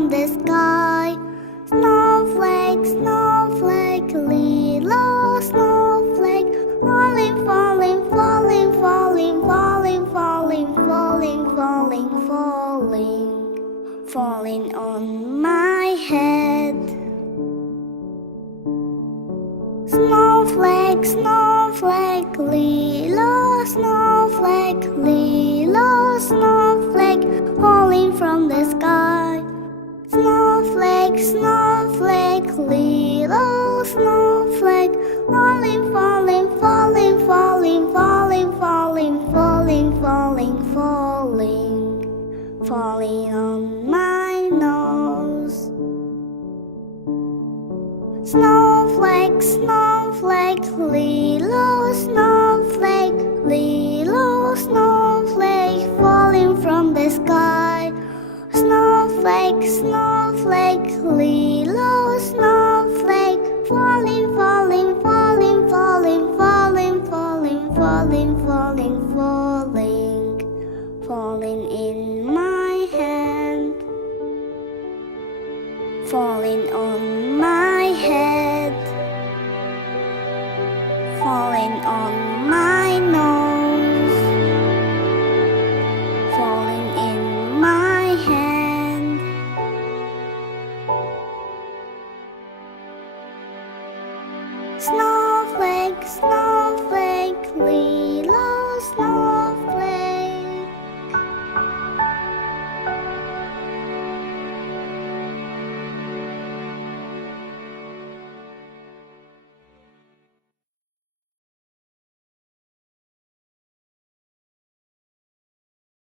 from the sky. Snowflake, snowflake, little snowflake, falling, falling, falling, falling, falling, falling, falling, falling, falling, falling on my head. Snowflake, snowflake, little snowflake, little snowflake, falling from the sky. Snowflake, snowflake, little snowflake, falling, falling, falling, falling, falling, falling, falling, falling, falling, falling on my nose. Snowflake, snowflake, little snowflake, little snowflake, falling from the sky. Snowflake, snowflake, little snowflake, falling, falling, falling, falling, falling, falling, falling, falling, falling, falling in my hand, falling on my head, falling on my nose, falling in my hand. Snowflake, snowflake, little